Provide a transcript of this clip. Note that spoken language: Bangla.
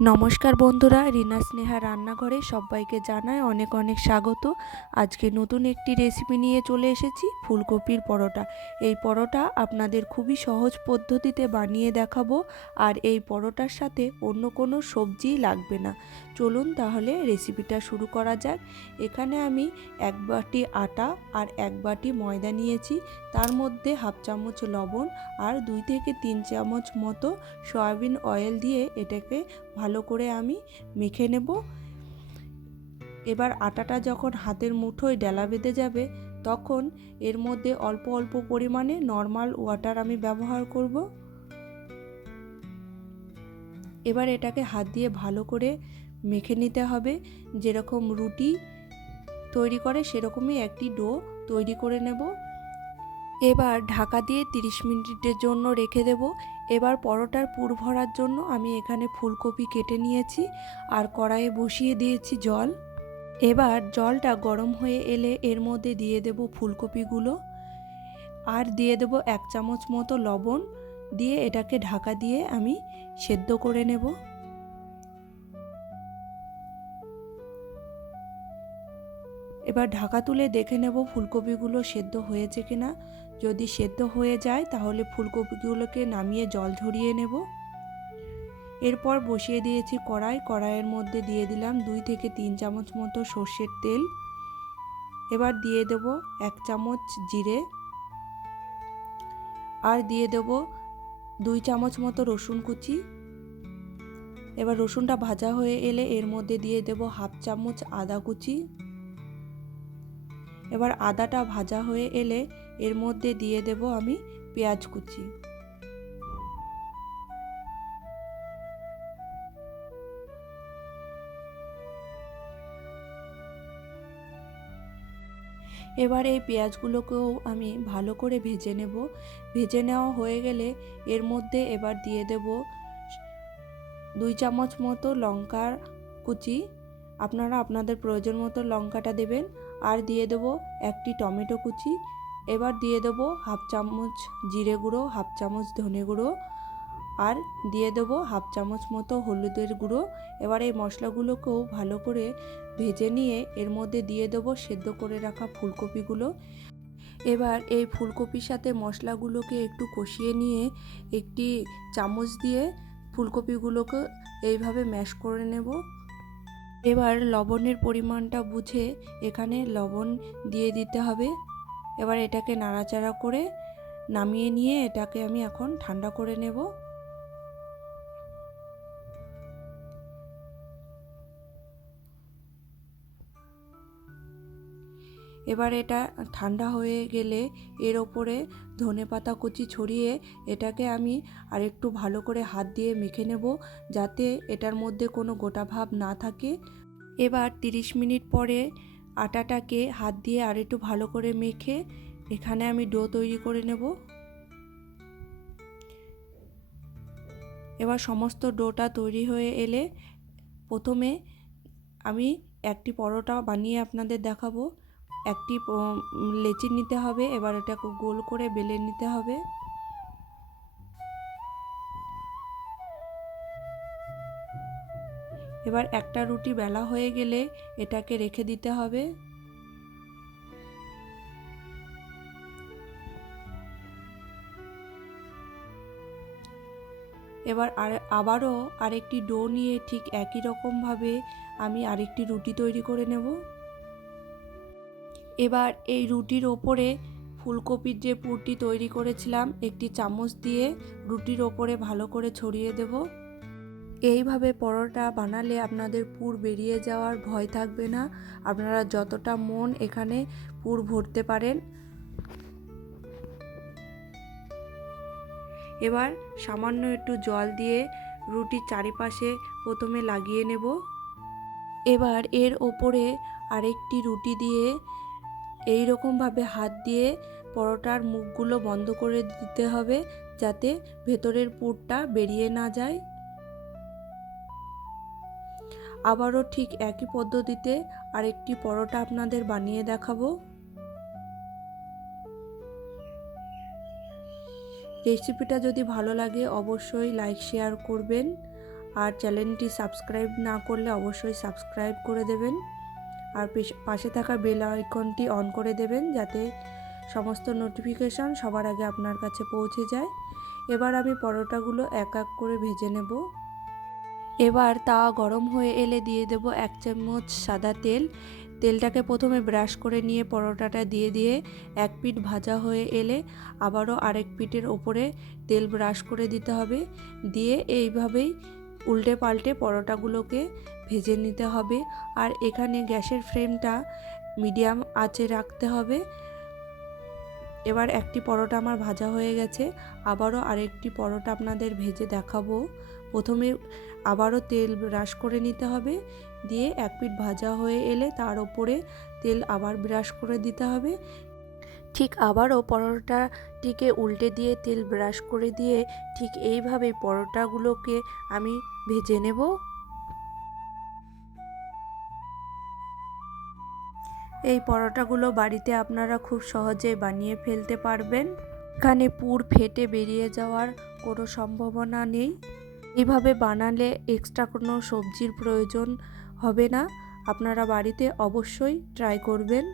নমস্কার বন্ধুরা, রিনা স্নেহা রান্নাঘরে সবাইকে জানাই অনেক অনেক স্বাগত। আজকে নতুন একটি রেসিপি নিয়ে চলে এসেছি, ফুলকপির পরোটা। এই পরোটা আপনাদের খুবই সহজ পদ্ধতিতে বানিয়ে দেখাবো, আর এই পরোটার সাথে অন্য কোনো সবজি লাগবে না। চলুন তাহলে রেসিপিটা শুরু করা যাক। এখানে আমি 1 বাটি আটা আর 1 বাটি ময়দা নিয়েছি, তার মধ্যে হাফ চামচ লবণ আর 2 থেকে 3 চামচ মতো সয়াবিন অয়েল দিয়ে এটাকে ভালো করে আমি মেখে নেব। এবার আটাটা যখন হাতের মুঠোয় ডেলা বেঁধে যাবে, তখন এর মধ্যে অল্প অল্প পরিমাণে নর্মাল ওয়াটার আমি ব্যবহার করব। এবার এটাকে হাত দিয়ে ভালো করে মেখে নিতে হবে। যেরকম রুটি তৈরি করে সেরকমই একটি ডো তৈরি করে নেব। এবার ঢাকা দিয়ে 30 মিনিটের জন্য রেখে দেব। এবার পরোটার পুর ভরার জন্য আমি এখানে ফুলকপি কেটে নিয়েছি আর কড়াইয়ে বসিয়ে দিয়েছি জল। এবার জলটা গরম হয়ে এলে এর মধ্যে দিয়ে দেব ফুলকপিগুলো আর দিয়ে দেব 1 চামচ মতো লবণ দিয়ে এটাকে ঢাকা দিয়ে আমি সেদ্ধ করে নেব। এবার ঢাকা তুলে দেখে নেব ফুলকপিগুলো সেদ্ধ হয়েছে কিনা। যদি সেদ্ধ হয়ে যায় তাহলে ফুলকপিগুলোকে নামিয়ে জল ঝরিয়ে নেব। এরপর বসিয়ে দিয়েছি কড়াইয়ের মধ্যে দিয়ে দিলাম 2 থেকে 3 চামচ মতো সর্ষের তেল। এবার দিয়ে দেব 1 চামচ জিরে আর দিয়ে দেব 2 চামচ মতো রসুন কুচি। এবার রসুনটা ভাজা হয়ে এলে এর মধ্যে দিয়ে দেব হাফ চামচ আদা কুচি। এবার আদাটা ভাজা হয়ে এলে এর মধ্যে দিয়ে দেব আমি পেঁয়াজ কুচি। এবার এই পেঁয়াজগুলোকেও আমি ভালো করে ভেজে নেব। ভেজে নেওয়া হয়ে গেলে এর মধ্যে এবার দিয়ে দেব 2 চামচ মতো লঙ্কার কুচি। আপনারা আপনাদের প্রয়োজন মতো লঙ্কাটা দেবেন। আর দিয়ে দেব একটি টমেটো কুচি। এবার দিয়ে দেব হাফ চামচ জিরে গুঁড়ো, হাফ চামচ ধনে গুঁড়ো আর দিয়ে দেব হাফ চামচ মতো হলুদের গুঁড়ো। এবার এই মশলাগুলোকেও ভালো করে ভেজে নিয়ে এর মধ্যে দিয়ে দেব সেদ্ধ করে রাখা ফুলকপিগুলো। এবার এই ফুলকপির সাথে মশলাগুলোকে একটু কষিয়ে নিয়ে একটি চামচ দিয়ে ফুলকপিগুলোকে এইভাবে ম্যাশ করে নেব। এবার লবণের পরিমাণটা বুঝে এখানে লবণ দিয়ে দিতে হবে। এবার এটাকে নাড়াচাড়া করে নামিয়ে নিয়ে এটাকে আমি এখন ঠান্ডা করে নেব। এবার এটা ঠান্ডা হয়ে গেলে এর ওপরে ধনেপাতা কুচি ছড়িয়ে এটাকে আমি আরেকটু ভালো করে হাত দিয়ে মেখে নেব, যাতে এটার মধ্যে কোনো গোটা ভাব না থাকে। এবার 30 মিনিট পরে আটাটাকে হাত দিয়ে আরেকটু ভালো করে মেখে এখানে আমি ডো তৈরি করে নেব। এবার সমস্ত ডোটা তৈরি হয়ে এলে প্রথমে আমি একটি পরোটা বানিয়ে আপনাদের দেখাবো। একটি লেচি নিতে হবে। এবার এটাকে গোল করে বেলে নিতে হবে। এবার একটা রুটি বেলা হয়ে গেলে এটাকে রেখে দিতে হবে। এবার আবারও আরেকটি ডো নিয়ে ঠিক একই রকমভাবে আমি আরেকটি রুটি তৈরি করে নেব। এবার এই রুটির ওপরে ফুলকপির যে পুরটি তৈরি করেছিলাম একটি চামচ দিয়ে রুটির ওপরে ভালো করে ছড়িয়ে দেব। এইভাবে পরোটা বানালে আপনাদের পুর বেরিয়ে যাওয়ার ভয় থাকবে না। আপনারা যতটা মন এখানে পুর ভরতে পারেন। এবার সামান্য একটু জল দিয়ে রুটির চারিপাশে প্রথমে লাগিয়ে নেব। এবার এর ওপরে আরেকটি রুটি দিয়ে এই রকমভাবে হাত দিয়ে পরোটার মুখগুলো বন্ধ করে দিতে হবে, যাতে ভেতরের পুরটা বেরিয়ে না যায়। আবারও ঠিক একই পদ্ধতিতে আরেকটি পরোটা আপনাদের বানিয়ে দেখাবো। রেসিপিটা যদি ভালো লাগে অবশ্যই লাইক শেয়ার করবেন আর চ্যানেলটি সাবস্ক্রাইব না করলে অবশ্যই সাবস্ক্রাইব করে দেবেন, আর পাশে থাকা বেল আইকনটি অন করে দেবেন যাতে সমস্ত নোটিফিকেশান সবার আগে আপনার কাছে পৌঁছে যায়। এবার আমি পরোটাগুলো এক এক করে ভেজে নেব। এবার তাওয়া গরম হয়ে এলে দিয়ে দেব 1 চামচ সাদা তেল। তেলটাকে প্রথমে ব্রাশ করে নিয়ে পরোটাটা দিয়ে এক পিঠ ভাজা হয়ে এলে আবারও আরেক পিঠের ওপরে তেল ব্রাশ করে দিতে হবে। দিয়ে এইভাবেই উল্টে পাল্টে পরোটাগুলোকে ভেজে নিতে হবে। আর এখানে গ্যাসের ফ্লেমটা মিডিয়াম আঁচে রাখতে হবে। এবার একটি পরোটা আমার ভাজা হয়ে গেছে, আবারও আরেকটি পরোটা আপনাদের ভেজে দেখাবো। প্রথমে আবারও তেল ব্রাশ করে নিতে হবে, দিয়ে এক পিঠ ভাজা হয়ে এলে তার ওপরে তেল আবার ব্রাশ করে দিতে হবে। ঠিক আবারও পরোটাটিকে উল্টে দিয়ে তেল ব্রাশ করে দিয়ে ঠিক এইভাবে পরোটাগুলোকে আমি ভেজে নেব। এই পরোটাগুলো বাড়িতে আপনারা খুব সহজে বানিয়ে ফেলতে পারবেন। এখানে পুর ফেটে বেরিয়ে যাওয়ার কোনো সম্ভাবনা নেই। এইভাবে বানালে এক্সট্রা কোনো সবজির প্রয়োজন হবে না। আপনারা বাড়িতে অবশ্যই ট্রাই করবেন।